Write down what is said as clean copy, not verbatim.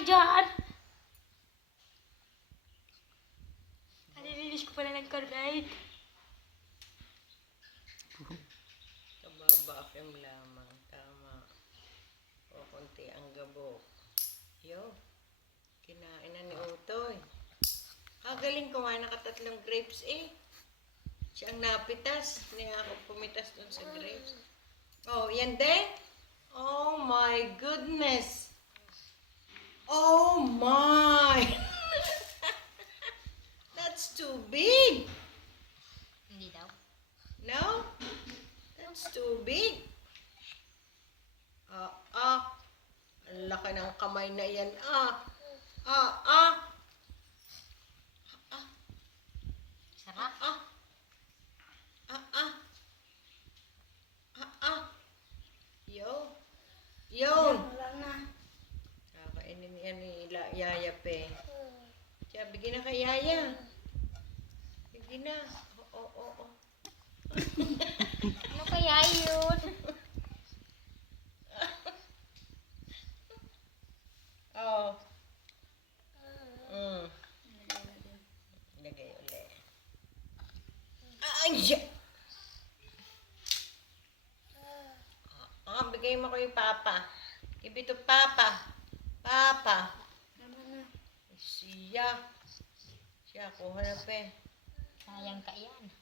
ka dyan! Kalilinis ko pala ng karnay. Kababa FM lamang. Tama. O, konti ang gabok. Yo. Kinain na ni Utoy. Kagaling kumain, nakatatlong grapes eh. Siya ang napitas. Hindi nga ako pumitas dun sa grapes. Oh, yan din? Oh my goodness. Oh my. That's too big. Hindi daw. No? That's too big. Ang laki ng kamay na yan. Sarap. Yun. Wala na. Kakainin yan ni Yaya pe. Siya, bigyan na kay Yaya. Bigyan na. Oo. Ano kaya yun? Oh. Lagay ulit. Ay! Bigay mo ko yung Papa. Give it to Papa. Papa. Naman na. Siya, kuha na pe. Sayang ka yan.